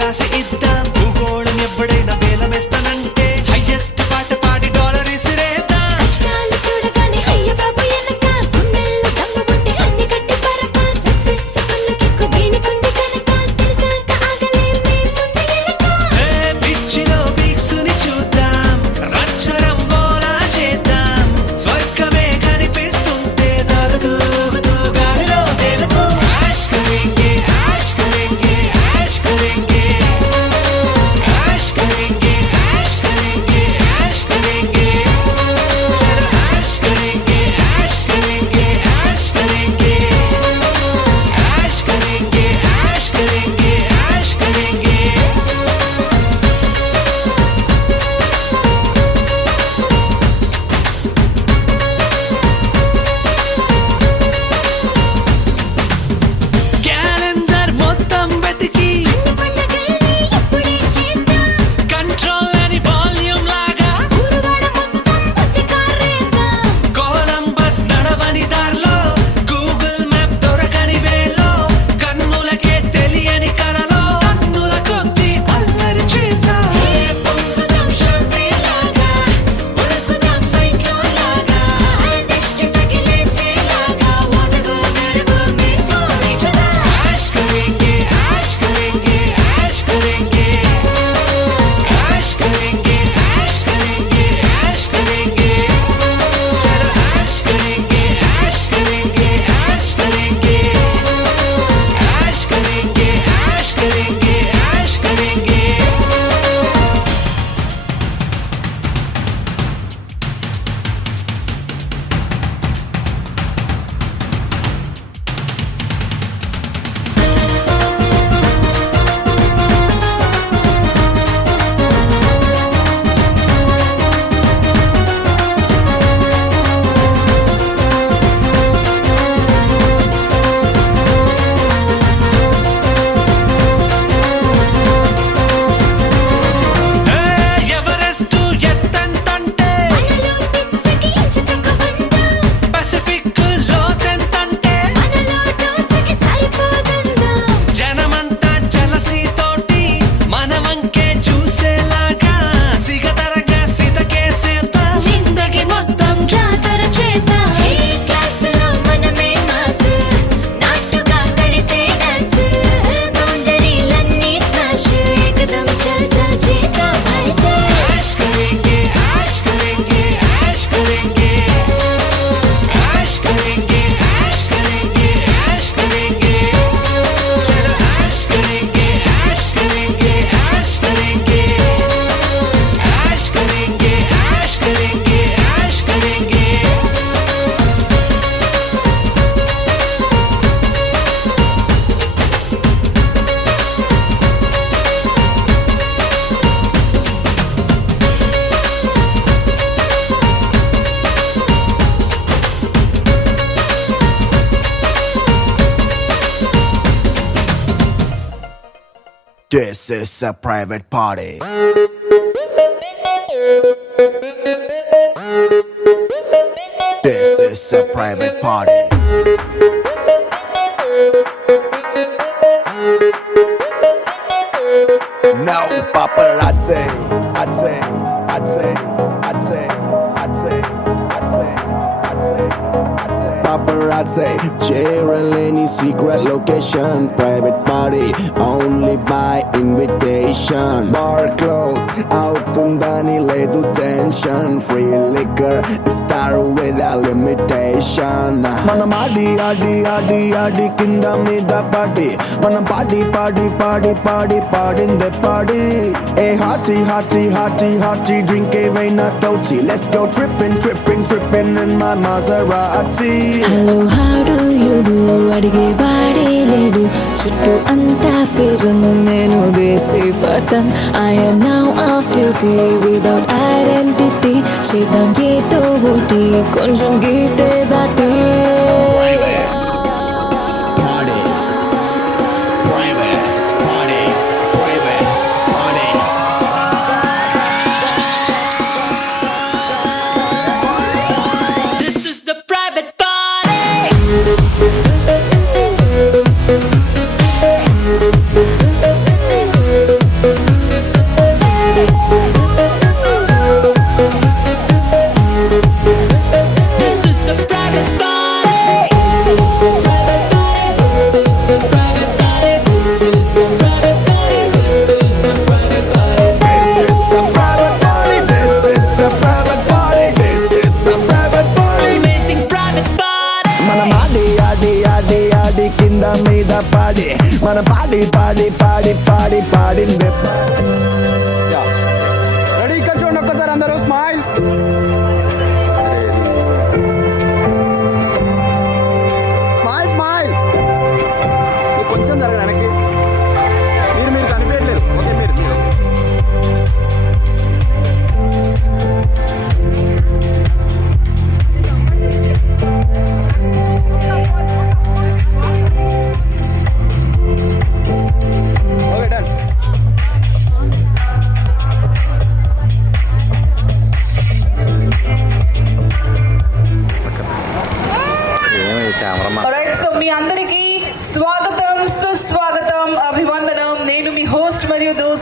రాసి ఇద్దాం భూగోళం ఎప్పుడైనా వేలమేస్తానంటే హైయెస్ట్ పాట పాడి డాలర్ ఇసిరేద్దాం కష్టాలు చూడగానే అయ్య బాబు ఎనక గుండెల్లో దమ్ము ఉంటే అన్ని కట్టి పరక సక్సెస్ పల్లకిక్కు వేణుకుంది కనుక తెలిసాక ఆగలేం మేం ముందు ఎనక పిచ్చిలో వీక్సుని చూద్దాం రచ్చరం బోలా చేద్దాం స్వర్గమే కనిపిస్తుంటే దాగుతూ గాలిలో తేలుతూ యాష్ కరేంగే యాష్ కరేంగే యాష్ కరేంగే యాష్ కరేంగే యాష్ కరేంగే యాష్ కరేంగే చలో యాష్ కరేంగే యాష్ కరేంగే యాష్ కరేంగే యాష్ కరేంగే యాష్ కరేంగే యాష్ కరేంగే క్యాలెండర్ మొత్తం వెతికి అన్ని పండగల్ని ఎప్పుడే చేద్దాం కంట్రోల్ అని వాల్యూమ్ లాగా ఊరువాడ మొత్తం వత్తి కారేద్దాం కొలంబస్ నడవని దారిలో గూగుల్ మ్యాప్ దొరకని వేలో కన్నులకే తెలియని కలలో కన్నుల కొద్ది అల్లరి చేద్దాం పొంగుదాం షాంపేలాగా ఉరుకుదాం సైక్లోన్ లాగా దిష్టి తగిలేసేలాగా whatever wherever made for each other యాష్ కరేంగే యాష్ కరేంగే యాష్ కరేంగే యాష్ కరేంగే యాష్ కరేంగే యాష్ కరేంగే చలో యాష్ కరేంగే యాష్ కరేంగే యాష్ కరేంగే యాష్ కరేంగే యాష్ కరేంగే యాష్ కరేంగే ఎవరెస్ట్ ఎత్తంతంటే మనలో పిచ్చకి ఇంచు తక్కువందా పసిఫిక్ లోతెంతంటే మనలో డోసుకి సరిపోతుందా జనమంతా జలసి తోటి మన వంకే చూసేలాగా సిగతరగా సితకేసేద్దాం జిందగీ మొత్తం జాతర చేద్దాం ఈ క్లాసులో మనమే మాస్ నాటుగా కడితే డాన్స్ బౌండరీలన్నీ స్మాష్ ఏకదం చల్ చల్ చేద్దాం హల్చల్ యాష్ కరేంగే యాష్ కరేంగే యాష్ కరేంగే యాష్ కరేంగే యాష్ కరేంగే యాష్ కరేంగే చలో యాష్ కరేంగే యాష్ కరేంగే యాష్ కరేంగే యాష్ కరేంగే యాష్ కరేంగే యాష్ కరేంగే This is a private party. This is a private party. No paparazzi. I'd say, I'd say, I'd say, I'd say, I'd say, I'd say, I'd say. Paparazzi, cheering any secret location. Private party, only by invitation. Bar closed, out undani ledu tension. Free liquor, start without limitation. Manam adi adi adi adi kinda mida party. Manam party party party party party in the party. Hey hottie hottie hottie hottie, drink a veina tochi. Let's go tripping tripping tripping in my Maserati. Hello how do you do అడిగే వాడే లేడు చుట్టూ అంతా ఫిరంగ్ నేను దేశీ పతన్ I am now off duty without identity చేద్దాం ఏదో ఒకటి కొంచెం గీతే దాటి Party, private party, private party. This is a private party.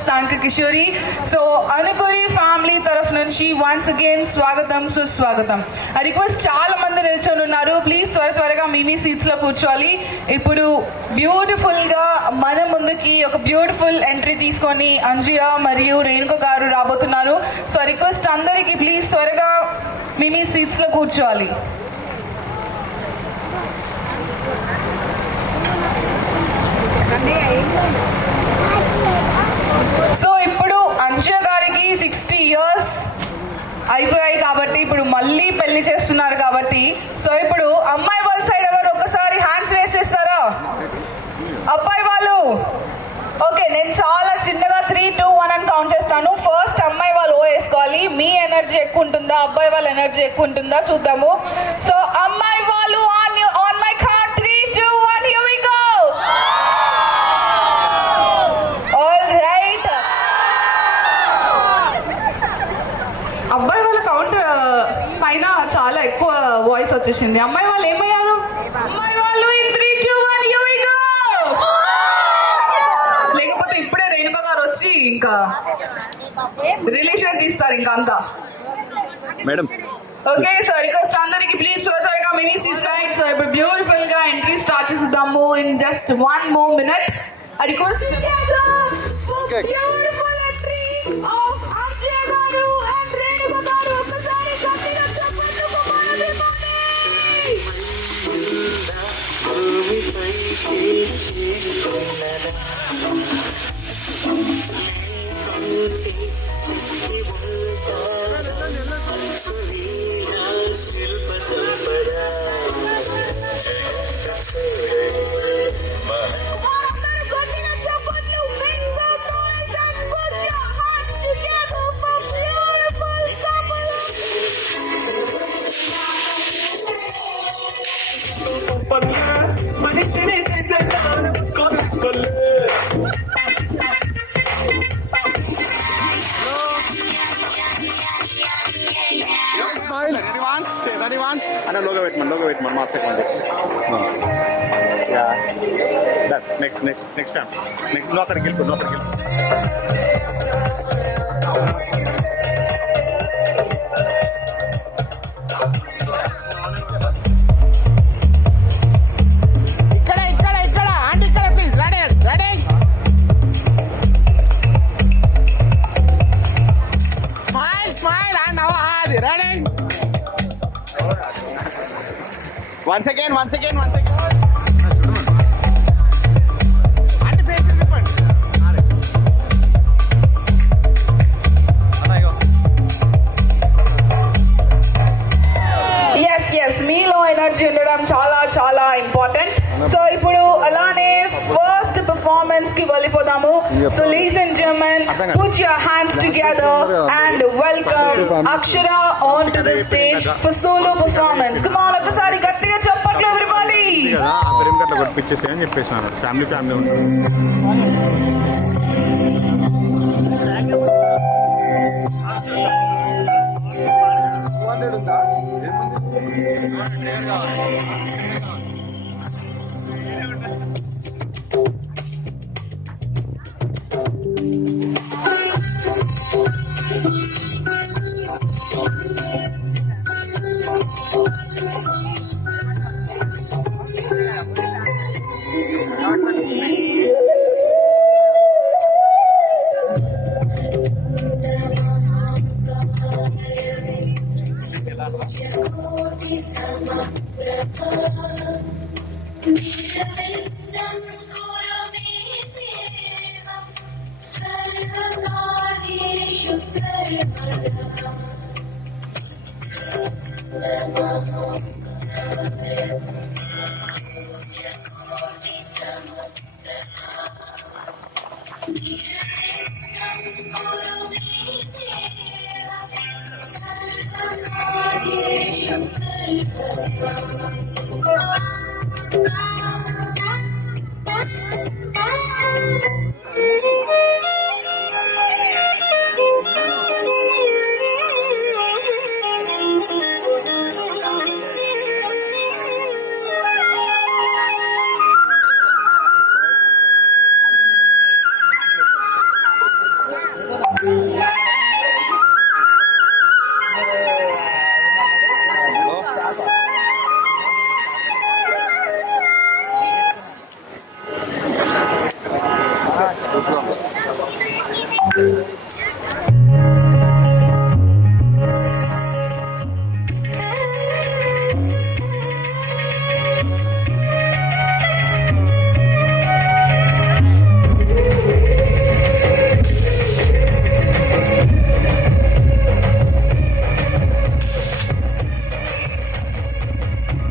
స్థానిక కిషోరి. సో అనుకోరి ఫ్యామిలీ తరఫు నుంచి వన్స్ అగైన్ స్వాగతం సుస్వాగతం. ఆ రిక్వెస్ట్ చాలా మంది నిల్చొని ఉన్నారు, ప్లీజ్ త్వరగా మీ సీట్స్ లో కూర్చోవాలి. ఇప్పుడు బ్యూటిఫుల్ గా మన ముందుకి ఒక బ్యూటిఫుల్ ఎంట్రీ తీసుకొని అంజియా మరియు రేణుక గారు రాబోతున్నారు. సో రిక్వెస్ట్ అందరికి ప్లీజ్ త్వరగా మీ సీట్స్ లో కూర్చోవాలి. సో ఇప్పుడు అంజు గారికి 60 years అయిపోయాయి కాబట్టి ఇప్పుడు మళ్ళీ పెళ్లి చేస్తున్నారు కాబట్టి, సో ఇప్పుడు అమ్మాయి వాళ్ళ సైడ్ ఎవరు ఒక్కసారి హ్యాండ్స్ వేసేస్తారా? అబ్బాయి వాళ్ళు ఓకే, నేను చాలా చిన్నగా 3, 2, 1 అని కౌంట్ చేస్తాను. ఫస్ట్ అమ్మాయి వాళ్ళు ఓ వేసుకోవాలి. మీ ఎనర్జీ ఎక్కువ ఉంటుందా, అబ్బాయి వాళ్ళ ఎనర్జీ ఎక్కువ ఉంటుందా చూద్దాము. సో అమ్మాయి వాళ్ళు on my count 3, 2, 1 here we go. అబ్బాయి వాళ్ళ కౌంట్ పైన చాలా ఎక్కువ వాయిస్ వచ్చేసింది. అమ్మాయి వాళ్ళు ఏమయ్యారు? అమ్మాయి వాళ్ళు in 3, 2, 1 here we go. లేకపోతే ఇప్పుడే రేణుక గారు వచ్చి ఇంకా రిలేషన్ తీస్తారు ఇంకా అంతా. మేడం ఓకే, సో రిక్వెస్ట్ అందరికి ప్లీజ్ త్వరగా మినీ సీట్స్ లైక్. సో ఇప్పుడు బ్యూటిఫుల్ గా ఎంట్రీ స్టార్ట్ చేద్దాము in just 1 more minute. I request beautiful entry of Anjay garu and Renuka garu. ఒక్కసారి గట్టిగా చప్పట్లు కొట్టాలి. శిల్ప సంపద జగత్ చూడని అందరూ గట్టిగా చప్పట్లు. Make some noise and put your hands together for beautiful couple. మనిషిని చేసే కాలే అన్న లోగో పెట్టమని మా సెకండ్ నెక్స్ట్ టైం నెక్స్ట్ నువ్వు అక్కడికి వెళ్ళిపో ఇక్కడ ఆంటీ ఇక్కడ ప్లీజ్ రెడీ స్మైల్ అండ్ అది ready. Once again. And face report. Yes, మీలో ఎనర్జీ ఉండడం చాలా ఇంపార్టెంట్. సో ఇప్పుడు అలానే ఫస్ట్ పెర్ఫార్మెన్స్ కి వెళ్ళిపోదాము. So ladies and gentlemen, put your hands together and welcome Akshara on to the stage for solo performance. Come on, ఒకసారి గట్టిగా చెప్పట్లు everybody. కదా ఆ ప్రేమ కట్ల కొట్టించేసి అని చెప్పేసినారు. ఫ్యామిలీ ఉంటుంది. सर्वकार्येषु सर्वदा सर्वकार्येषु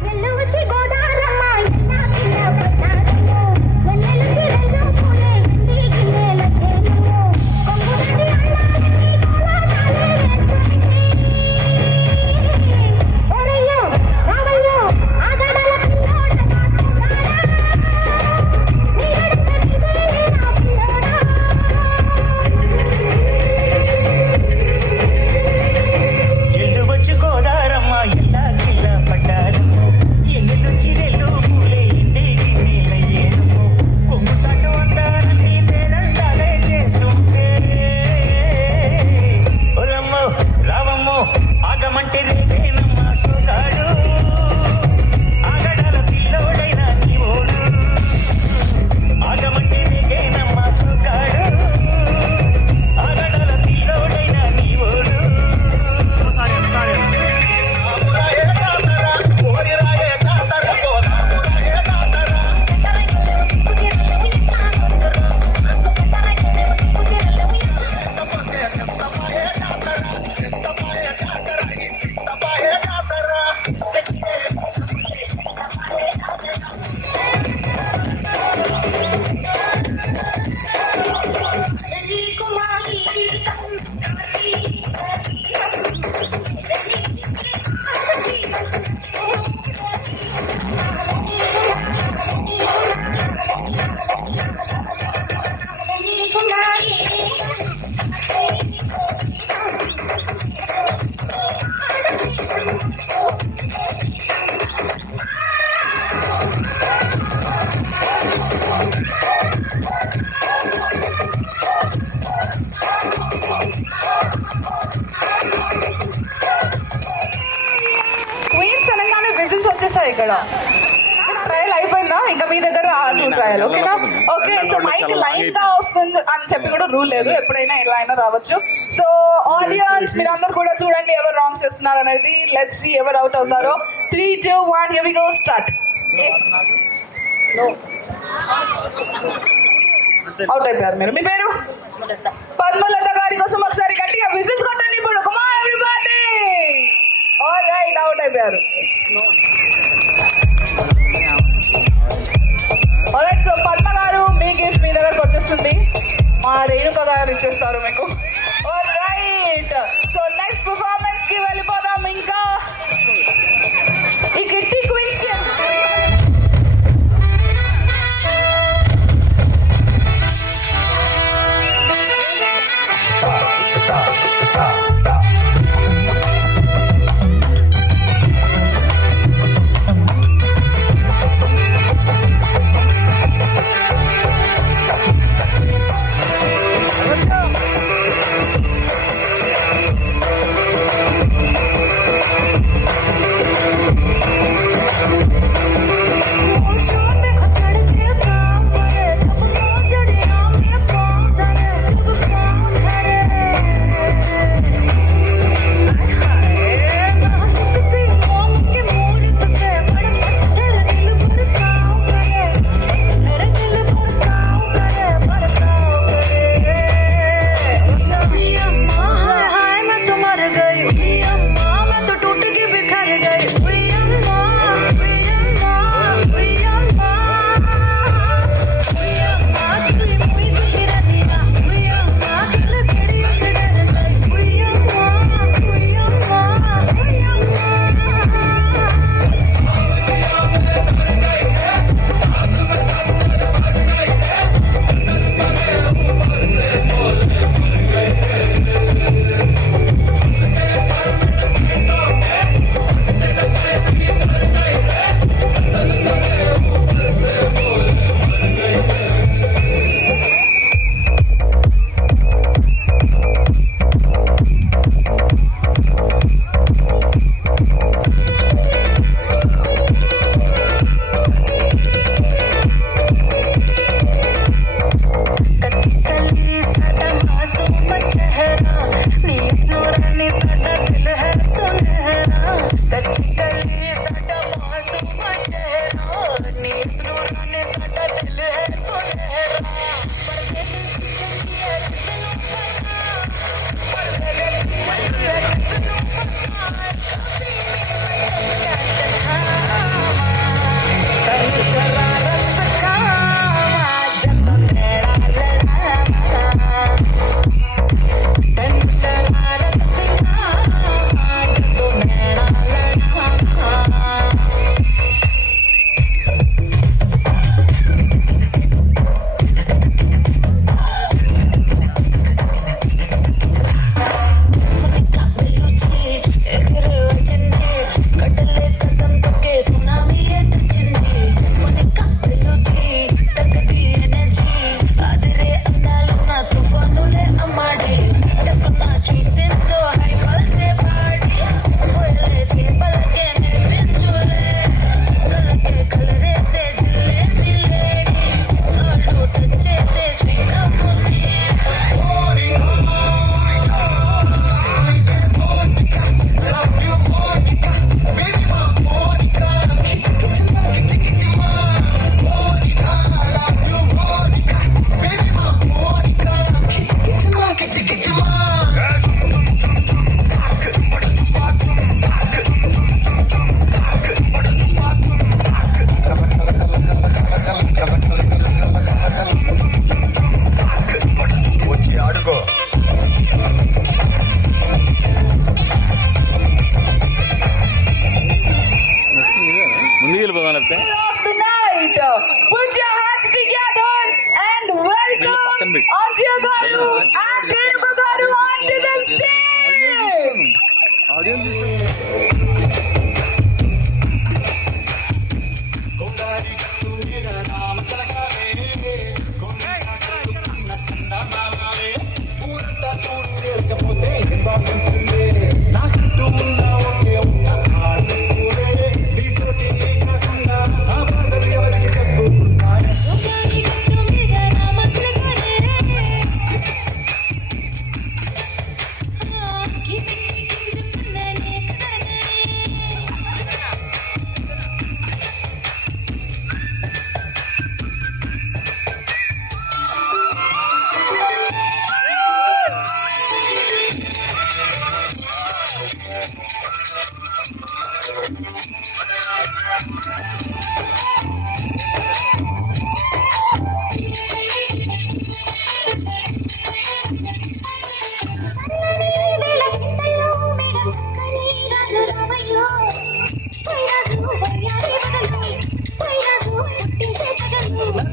వెల్లువచి గోదారమ్మ ఎన్నా కిల్ల పట్టారమ్మ వెన్నెలకి రెండు పూలే ఇంటి గిన్నెల చేనుము కొంగునది అల్లానికి కోలాటాలే ఓరయ్యో రామయ్యో ఆగడల పిల్లోడ కాకులారా నీడెక్కడిదే నా పిల్లోడా ఎల్లు వచ్చి గోదారమ్మ ఎల్లా కిల్ల పడ్డారు ఎన్నెలు చిరెల్లు పూలే ఇంటికి నీలయ్యేను కొంగు చాటు అందాన్ని నేనంటాలే చేస్తుంటే ఒలమ్మో రావమ్మో ఆగమంటే రేపేనమ్మ సోగాడు ఆగడాల పిల్లోడైన నీవోడు ఆగమంటే రేగేనమ్మ సోగాడు ఆగడాల పిల్లోడైన నీవోడు క్వీన్స్ అనగానే విజిల్స్ వచ్చేసాయి ఇక్కడ ట్రయల్ అయిపోయిందా ఇంకా మీ దగ్గర ట్రయల్ ఓకేనా ఓకే సో మైక్ లైన్ గా వస్తుంది అని చెప్పి కూడా రూల్ లేదు ఎప్పుడైనా ఎలా అయినా రావచ్చు సో ఆడియన్స్ మీరందరూ కూడా చూడండి ఎవరు రాంగ్ చేస్తున్నారు అనేది లెట్స్ సీ ఎవరు అవుట్ అవుతారో 3 2 1 here we go start out అయిపోయారు మీరు మీ పేరు పద్మలత గారి కోసం ఒకసారి గట్టిగా విజిల్స్ కొట్టండి ఇప్పుడు come on everybody alright out అయిపోయారు ఆల్రైట్ సో పద్మ గారు మీ గిఫ్ట్ మీ దగ్గరకు వచ్చేస్తుంది మా రేణుక గారు ఇచ్చేస్తారు మీకు ఆల్రైట్ సో నెక్స్ట్ పర్ఫార్మెన్స్ కి వెళ్ళిపోదాం ఇంకా ఈ కిట్టి క్వీన్స్ కి కిచి కిచిమా వచ్చి ఆడుకో ముందుకు వెళ్ళిపోదాం లేకపోతే of the night. Put your hands together and welcome Anjya Garu and Renuka Garu onto the stage.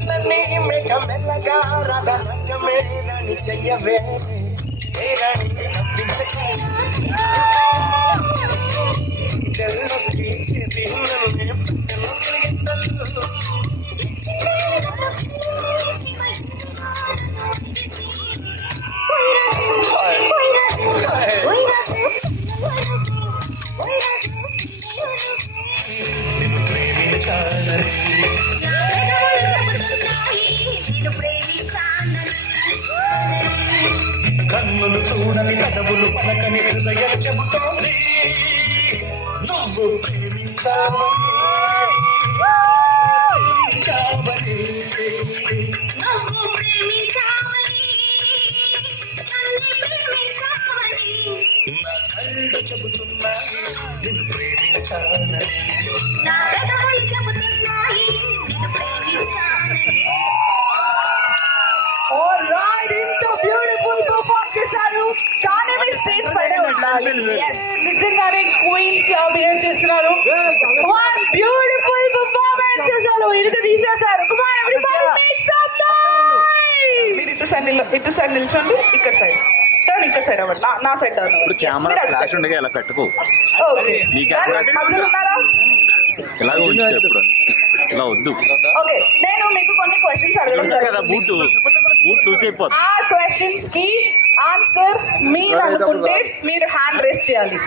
నన్నని మెగ మెల్లగా రాగా నచ్చమేనని చెయ్యవే ఏరని నవ్వించకే తెల్లకి చిరి నన్నే పుట్టను కలిగిందల్లు నిన్ను ప్రేమించాలని కన్నులు చూడని కదవులు పలకని హృదయం చెబుతోంది నువ్వు ప్రేమించావని నా కళ్ళు చెబుతున్నాయి నిన్ను ప్రేమించాలని All right, ఇంత బ్యూటిఫుల్ పర్ఫార్మ్ చేశారు. కానీ మీరు స్టేజ్ పైన ఉండాలి. Yes, నిజంగానే క్వీన్స్ బిహేవ్ చేస్తున్నారు. One beautiful performance అసలు ఇరుగు తీసేశారు. Come on everybody, make some noise. మీరు ఇటు సైడ్ నిల్చోండి, ఇక్కడ సైడ్ టర్న్, ఇక్కడ సైడ్ అవ్వండి, నా సైడ్ టర్న్. ఇప్పుడు కెమెరా ఫ్లాష్ ఉండగా ఇలా పెట్టుకో ఓకే, నీ కెమెరా మధ్యలో ఉన్నారా? ఇలాగ ఉంచుకో ఎప్పుడు ఇలా వద్దు ఓకే, నేను మీకు కొన్ని క్వశ్చన్స్ అడగడం కదా జరుగుతుంది. బూట్ లూజ్ అయిపోతుంది ఆ క్వశ్చన్స్ కి ఆన్సర్ మీరు అనుకుంటే మీరు హ్యాండ్ రేస్ చేయాలి.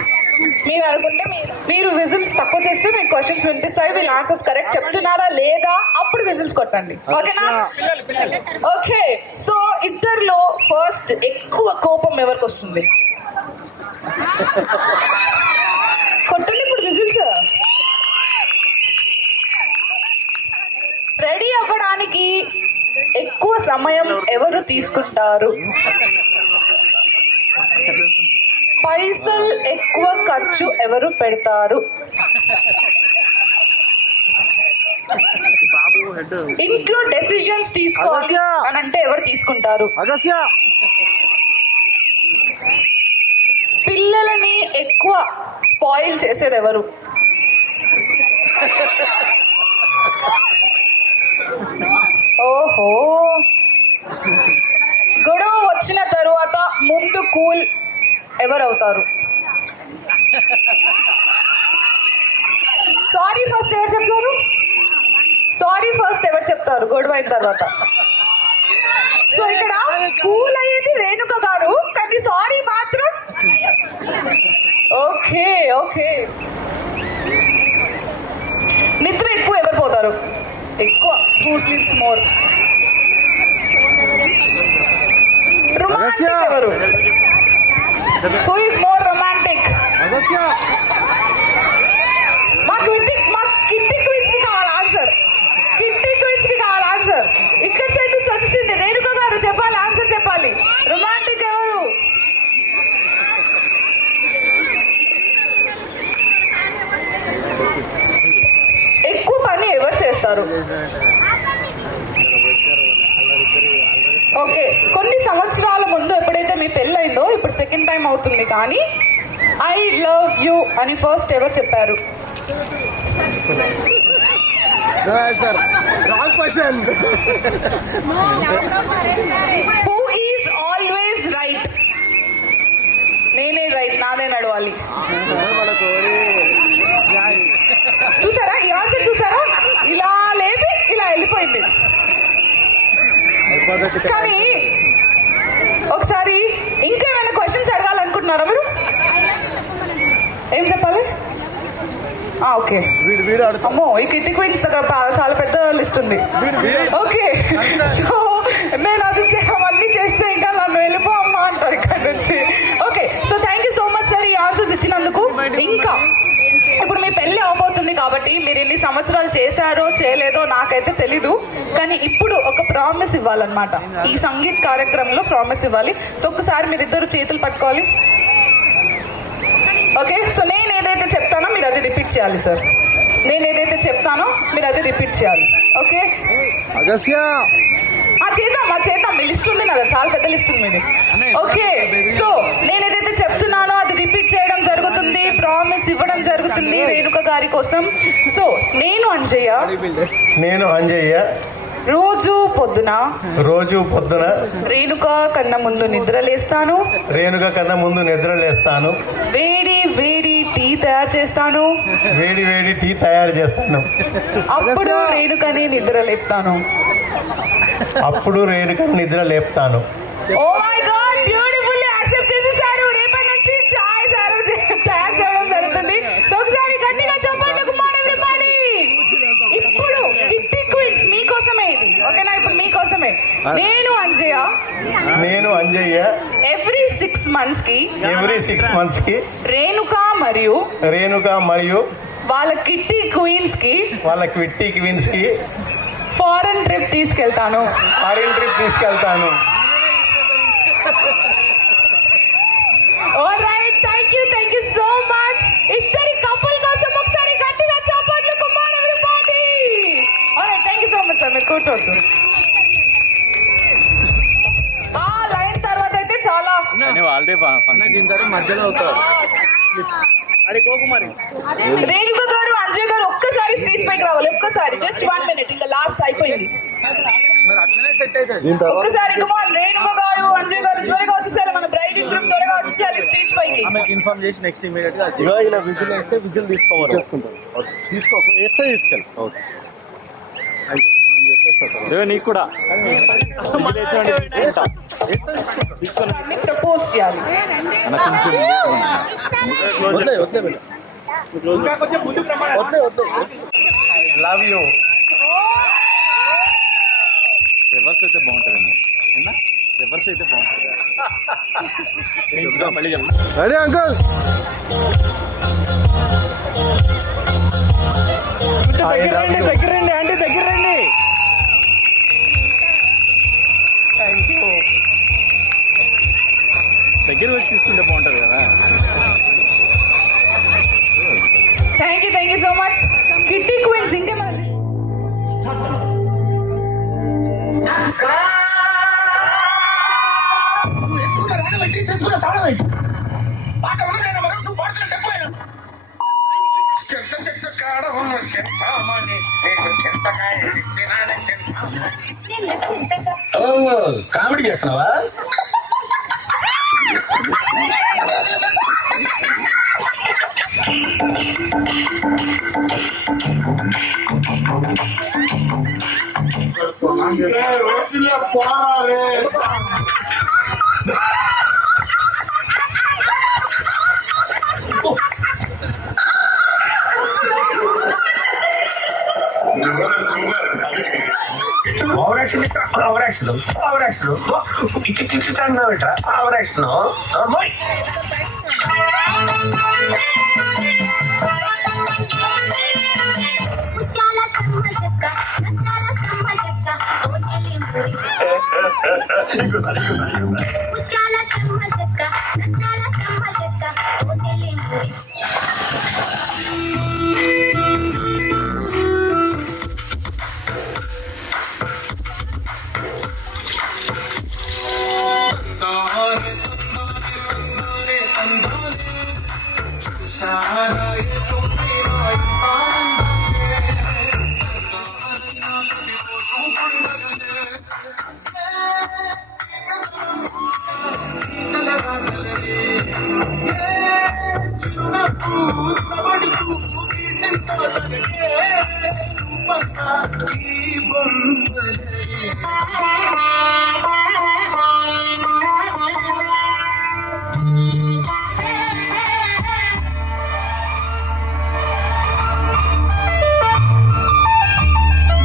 మీరు అనుకుంటే మీరు విజిల్స్ తక్కువ చేస్తే మీకు క్వశ్చన్స్ వినిపిస్తాయి. వీళ్ళు ఆన్సర్స్ కరెక్ట్ చెప్తున్నారా లేదా అప్పుడు విజిల్స్ కొట్టండి. ఓకేనా? ఓకే, సో ఇద్దరిలో ఫస్ట్ ఎక్కువ కోపం ఎవరికి వస్తుంది? కొట్టండి ఇప్పుడు విజిల్స్. రెడీ అవ్వడానికి ఎక్కువ సమయం ఎవరు తీసుకుంటారు? పైసలు ఎక్కువ ఖర్చు ఎవరు పెడతారు? ఇంట్లో డెసిషన్స్ తీసుకోవాలి అని అంటే ఎవరు తీసుకుంటారు? పిల్లలని ఎక్కువ స్పాయిల్ చేసేది ఎవరు? ఓహో, గొడవ వచ్చిన తరువాత ముందు కూల్ ఎవరు అవుతారు? సారీ ఫస్ట్ ఎవరు చెప్తారు? సారీ ఫస్ట్ ఎవరు చెప్తారు గొడవ అయిన తర్వాత? సో ఇక్కడ కూల్ అయ్యేది రేణుక గారు, కానీ సారీ మాత్రం ఓకే. ఓకే, నిద్ర ఎక్కువ ఎవరు పోతారు? ఎక్కువ హూ స్లీప్స్ మోర్? రొమాంటిక్ ఎవరు? Who is more romantic? మా కిట్టి క్వీన్స్ కి కావాలి ఆన్సర్. కిట్టి క్వీన్స్ కి కావాలి ఆన్సర్. ఇక్కడ సైడ్ నుంచి వచ్చేసింది రేణుక గారు, చెప్పాలి ఆన్సర్ చెప్పాలి. రొమాంటిక్ ఎవరు? ఓకే, కొన్ని సంవత్సరాల ముందు ఎప్పుడైతే మీ పెళ్ళైందో ఇప్పుడు సెకండ్ టైం అవుతుంది, కానీ ఐ లవ్ యూ అని ఫస్ట్ ఎవరు చెప్పారు? Wrong question. Who is always right? నేనే రైట్, నాదే నడవాలి. చూసారా ఈ ఆన్సర్? చూసారా? ఇలా లేపి ఇలా వెళ్ళిపోయింది. కానీ ఒకసారి ఇంకా ఏమైనా క్వశ్చన్స్ అడగాలనుకుంటున్నారా మీరు? ఏం చెప్పాలి? ఓకే, అమ్మో ఈ కిట్టి క్వీన్స్ దగ్గర చాలా పెద్ద లిస్ట్ ఉంది. ఓకే, సో నేను అది అవన్నీ చేస్తే ఇంకా నన్ను వెళ్ళిపో అమ్మా అంటారు ఇక్కడ నుంచి. Okay, so thank you so much sir ఈ ఆన్సర్స్ ఇచ్చినందుకు. ఇంకా ఇప్పుడు మీ పెళ్లి అవబోతుంది కాబట్టి మీరు ఎన్ని సంవత్సరాలు చేశారో చేయలేదో నాకైతే తెలీదు, కానీ ఇప్పుడు ఒక ప్రామిస్ ఇవ్వాలన్నమాట. ఈ సంగీత్ కార్యక్రమంలో ప్రామిస్ ఇవ్వాలి. సో ఒక్కసారి మీరిద్దరు చేతులు పట్టుకోవాలి. ఓకే, సో నేను ఏదైతే చెప్తానో మీరు అది రిపీట్ చేయాలి సార్. నేను ఏదైతే చెప్తానో మీరు అది రిపీట్ చేయాలి. ఓకే, చేద్దాం. మీ లిస్ట్ ఉంది కదా, చాలా పెద్ద లిస్ట్ ఉంది మీది. ఓకే, సో నేను ఏదైతే చెప్తున్నానో అది రిపీట్ చేయడం జరుగుతుంది, ప్రామిస్ ఇవ్వడం జరుగుతుంది రేణుక గారి కోసం. సో నేను అంజయ్య రోజు పొద్దున రేణుక కన్నా ముందు నిద్రలేస్తాను. వేడి వేడి టీ తయారు చేస్తాను. అప్పుడు రేణుకని నిద్ర లేపుతాను. Oh my god, beautifully accept చేసేసారు. రేపటి నుంచి చాయ్ తయారు చేయడం జరుగుతుంది. సో ఒకసారి గట్టిగా చెప్పండి. Good morning everybody. ఇప్పుడు కిట్టి క్వీన్స్ మీకోసమే ఇది, ఓకేనా? ఇప్పుడు మీకోసమే నేను అంజయ్య ఎవ్రీ 6 months కి రేణుక మరియు వాళ్ళ కిట్టి క్వీన్స్ కి ఫారెన్ ట్రిప్ తీసుకెళ్తాను. Alright, thank you so much. ఇద్దరి కపుల్ కోసం ఒకసారి గట్టిగా చప్పట్లు. Good morning everybody. Alright, thank you so much sir. మీరు కూర్చోవచ్చు. ఆ లైన్ తర్వాత అయితే చాలా రేణుక గారు, అంజయ్ గారు ఒక్కసారి స్టేజ్ పైకి రావాలి. ఒక్కసారి జస్ట్ 1 minute, ఇంకా లాస్ట్ అయిపోయింది. ఒక్కసారి రేణుక గారు, అంజయ్ గారు త్వరగా వచ్చేసారు. మన బ్రైడ్ గ్రూప్ త్వరగా వచ్చేసారు స్టేజ్ పైకి. ఇన్ఫార్మ్ చేసి నెక్స్ట్ ఇమీడియట్ గా ఇలా విజిల్ వేస్తే విజిల్ తీసుకోవాలి. తీసుకెళ్ళి. ఓకే, నీకు కూడా ప్రపోజ్ చేయాలి. Love you. రివర్స్ అయితే బాగుంటుంది. రివర్స్ అయితే బాగుంటుంది. మళ్ళీ చెప్పండి. Ready uncle? దగ్గర రండి ఆంటీ, దగ్గర రండి. దగ్గర వచ్చి తీసుకుంటే బాగుంటుంది కదా. Thank you so much. Kitty queens ఇంకేమన్నా కామెడీ చేస్తున్నావా?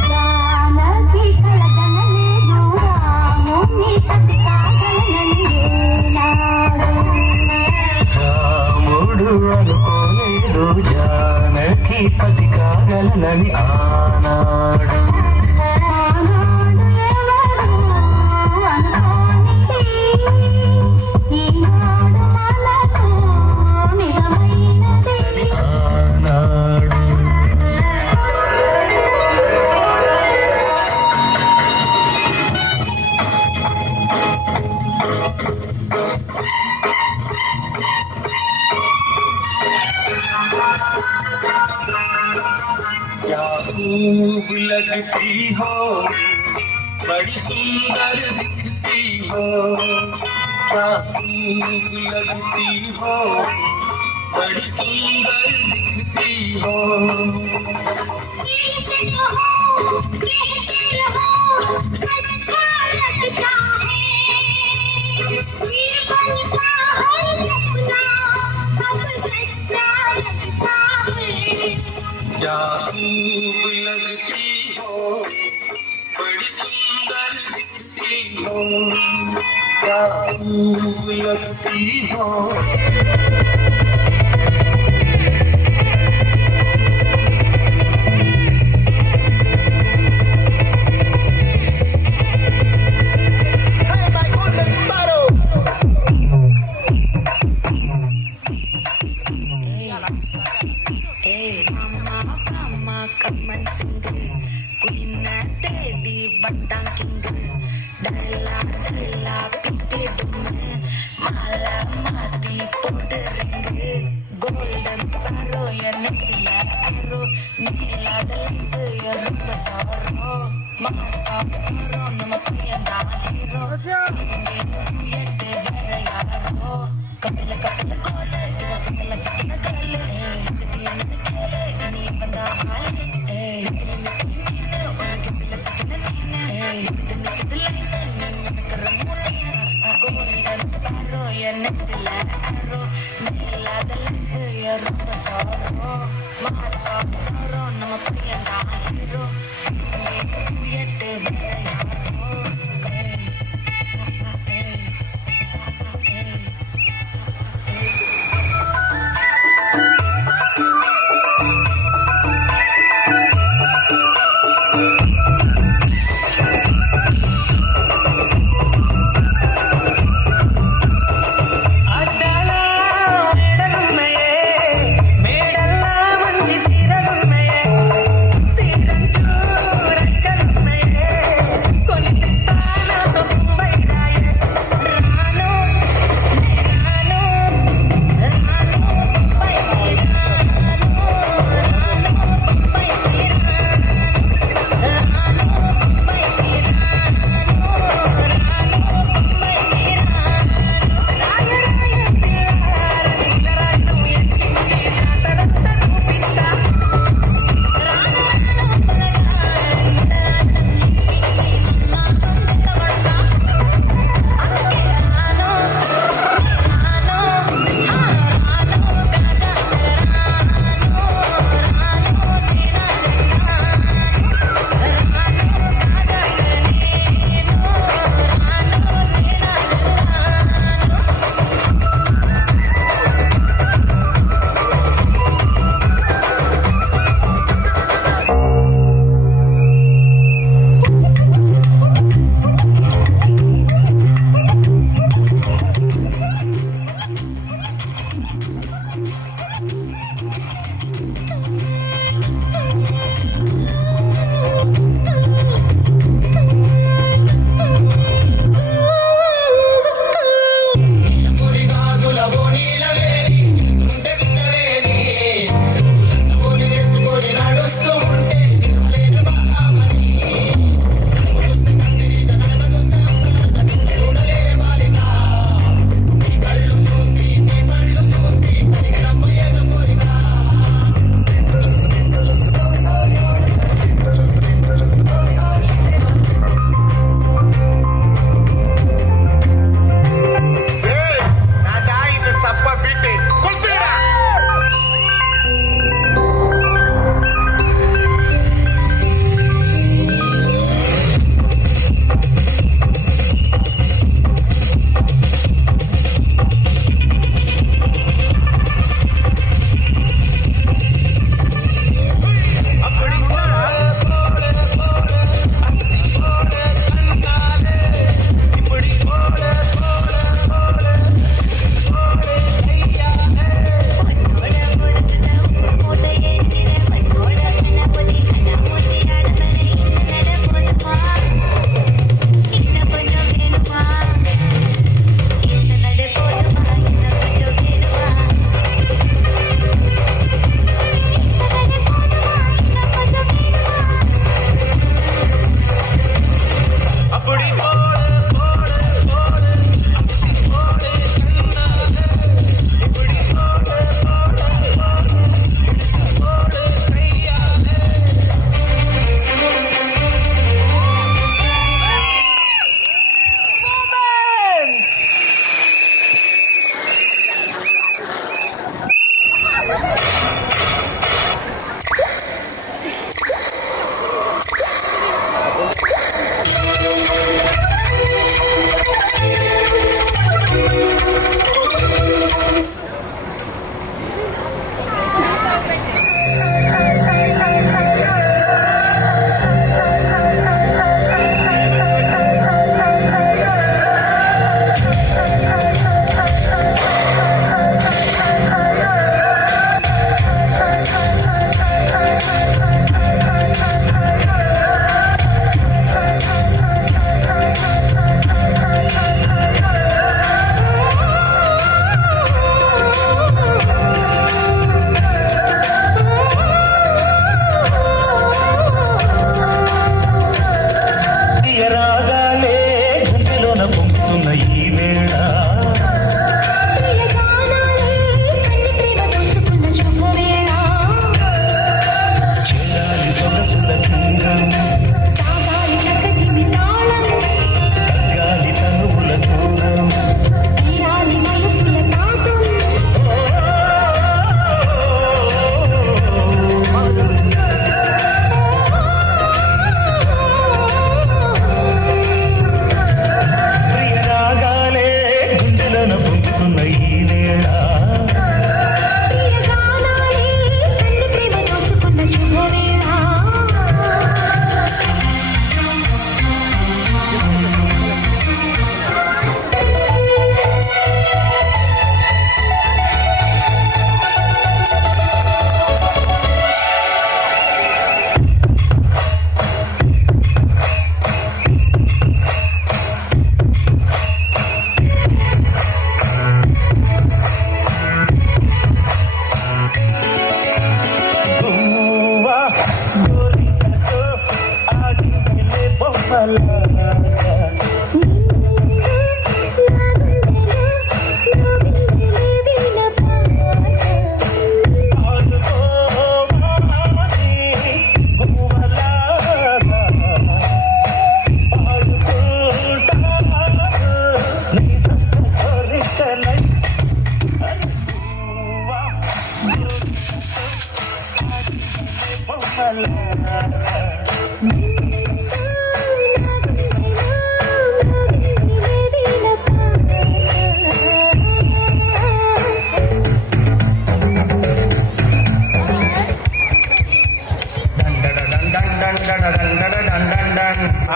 జానకి కలగనలేదు రాముని కథ కాగలనలేనాడు రాముడు అనుకోలేదు జానకి పతి కాగలనని ఆనాడు ఆనాడు ఎవరు అనుకోనిది ఈనాడు మనకు నిజమైనది ఆనాడు क्या खूब लगती हो बड़ी सुंदर दिखती हो क्या खूब लगती हो बड़ी सुंदर दिखती हो कहते रहो अच्छा लगता है जीवन का हर सपना अब सच्चा लगता है क्या खूब लगती हो बड़ी सुंदर दिखती हो क्या खूब लगती हो come and sing. Queen and daddy, batang king. Dalla, dalla, pipi dum. Mala, mati, podering. Golden sparrow, ya nila arrow. Nila dalante, ya rumba sorrow. Masa sorrow, nama piyanda hero. Singe, yete, vera yaro. Kapila, kapila, kole. Iwa sakala, sakala, kale. Sakiti, nakale. Ini banda hale. మేడల్లా మంచి సీరలున్నాయే serum చూరక్కలున్నాయే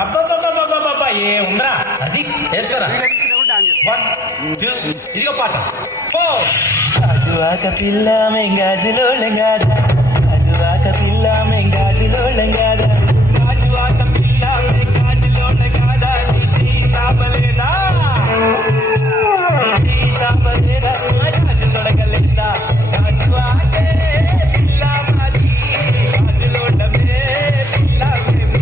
అబ్బా ఏ ఉందిరా అది వేసుకోరా 1 2 ఇదిగో పాట 4 గాజువాక పిల్ల మెంగాజులో లంగాదా గాజువాక పిల్ల మెంగాజులో లంగాదా గాజువాక పిల్ల మెంగాజులో లంగాదా నీతి సాబలేదా గాజు తొడగలేదా గాజువాక పిల్ల మాది గాజులోడమే పిల్ల మేము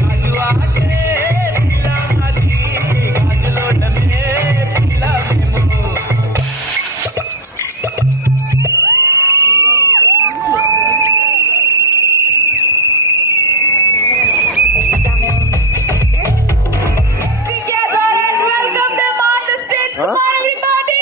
గాజువాక పిల్ల మాది గాజులోడమే పిల్ల మేము Together and welcome them on the stage. Come on, everybody.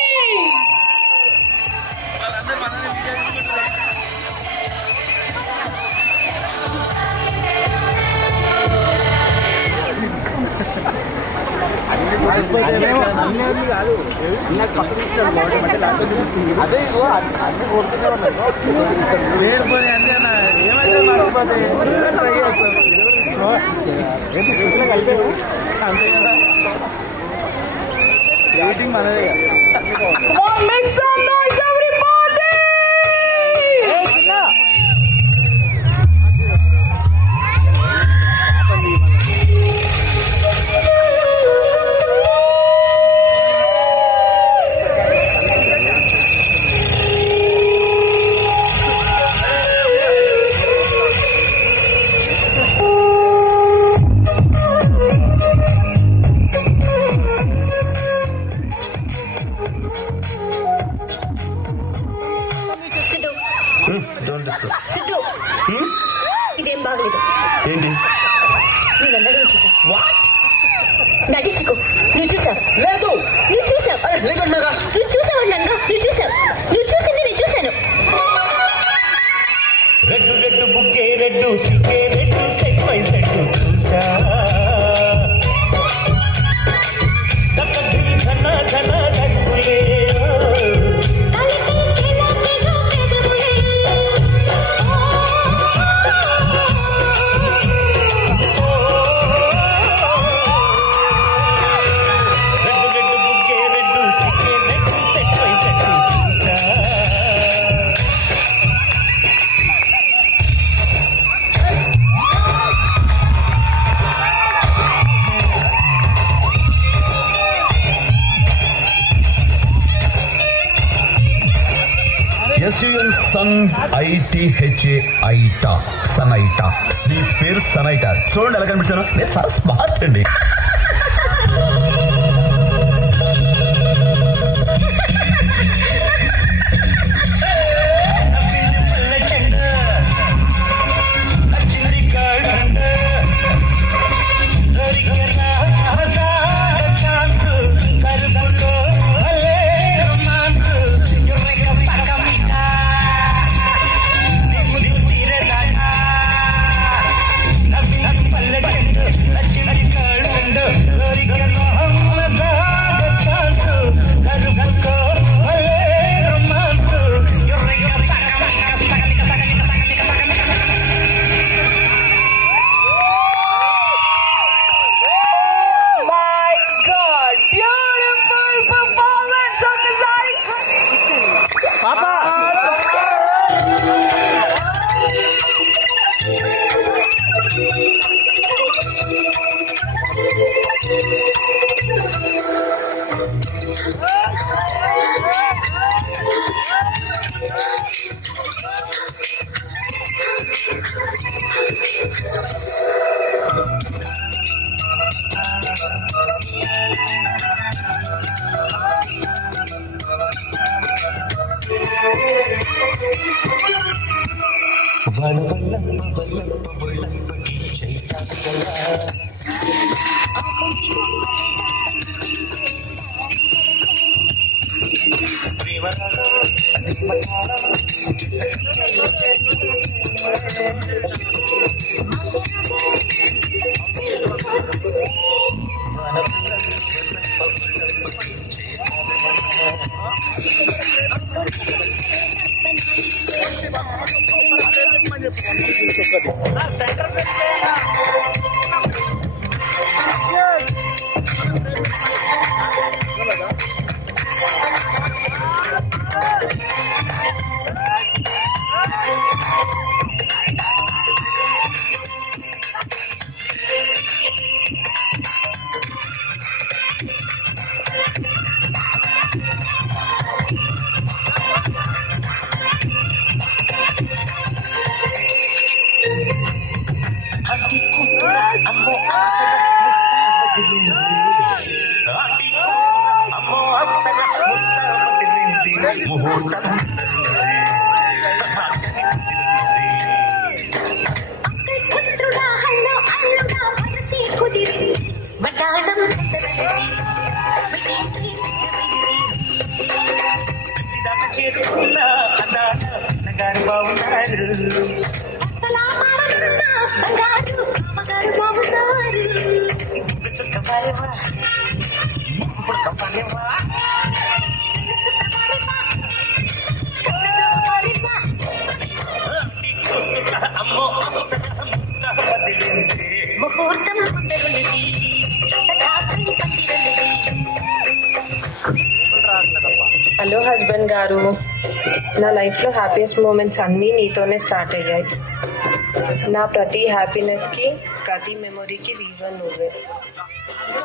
Come on, make some noise, everybody. Siddhu Siddhu ఇదేం బాగలేదు ఏంటి నువ్వు వెంటనే చూసా నటించుకో నువ్వు చూసావు లేదు నువ్వు చూసావు లేదన్నాగా నువ్వు చూసావు అన్నానుగా నువ్వు చూసావు నువ్వు చూసింది నేను చూశాను రెడ్డు రెడ్డు బుక్కే రెడ్డు సిక్కే రెడ్డు సెక్స్ వై సెట్టు చూసా తగ్గ ఘన ఘన దగ్గులే రెడ్డు రెడ్డు బుక్కే రెడ్డు సిక్కే రెడ్డు సెక్స్ వై సెట్టు చూసా ఎస్యుఎన్ సన్ ఐటిహెచ్ఏ ఐటా సన్ ఐటా ఈ పేరు సన్ ఐటా చూడండి ఎలా కనిపిస్తాను నేను చాలా స్మార్ట్ అండి My God, beautiful performance of the life. Hati kutura ambo apsara mustahilindi. Hati kutura ambo apsara mustahilindi. Muhurtam పుత్రుడా హల్లో అల్లుడా మనసి కుదిరి వడ్డాణం దాకా చేరుకున్న అన్నాన నగారు బాగున్నారు. బంగారు అమ్మగారు బాగున్నారు చుక్కపారేవా ఇప్పుడు కప్పాలేవా అమ్మో ముస్తాబదిలింది. ముహూర్తం ముందరున్నది తథాస్తు పందిరన్నది. హలో హస్బెండ్ గారు, నా లైఫ్లో హ్యాపీయెస్ట్ మూమెంట్స్ అన్నీ నీతోనే స్టార్ట్ అయ్యాయి. నా ప్రతి హ్యాపీనెస్కి ప్రతి మెమొరీకి రీజన్ నువ్వే.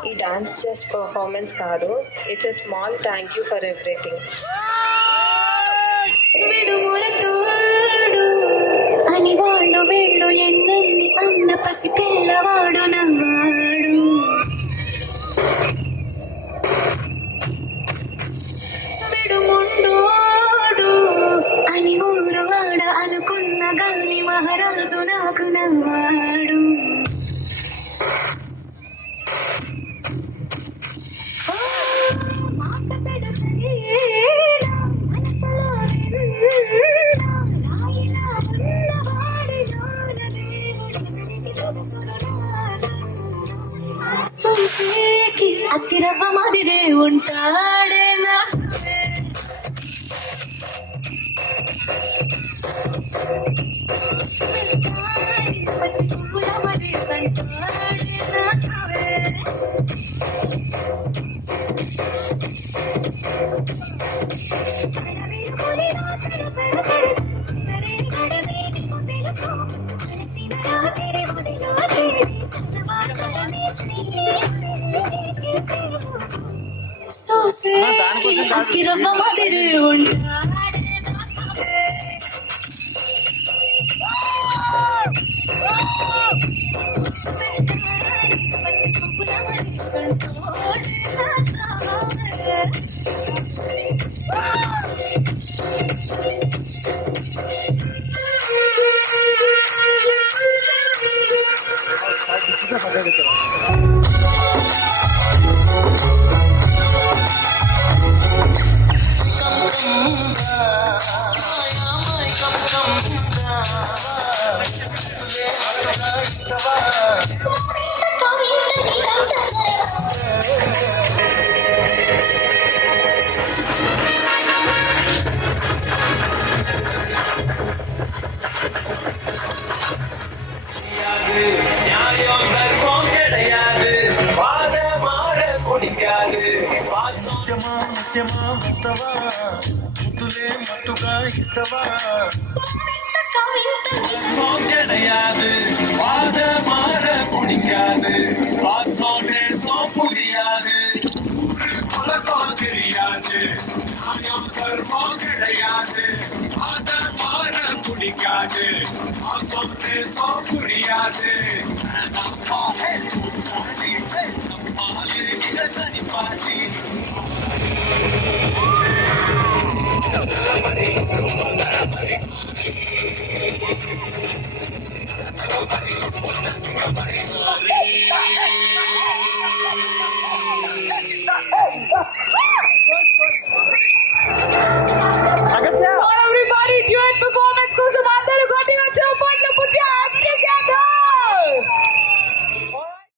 ఈ డాన్స్ జస్ట్ పర్ఫార్మెన్స్ కాదు, it's a small thank you for everything. విడుమురటోడు అని వాళ్ళు వెళ్ళు ఎన్నెన్ని అన్న పసి పిల్లవాడు నవ్వాడు. విడుముండోడు అని ఊరు వాడ అనుకున్న గాని మహారాజు నాకు నవ్వాడు. మాట పెడసలేలా మనసులో రాయిలా ఉన్నవాడిలోన దేవుడు మనకి తెలుసునురా. సొంసేకి అతిరవ్వ మాదిరే ఉంటాడే నా సొంసే. పట్టి పువ్వుల మరి సంటాడే నా సొంసే. கிடையாது வாத மாற பிடிக்காது வாசோனே சோ புரியாது உலகம் தெரியாது நியாயம் தர்மம் கிடையாது வாத மாற பிடிக்காது வாசோனே சோ புரியாது பாட்டி అగస్య everybody, duet performance.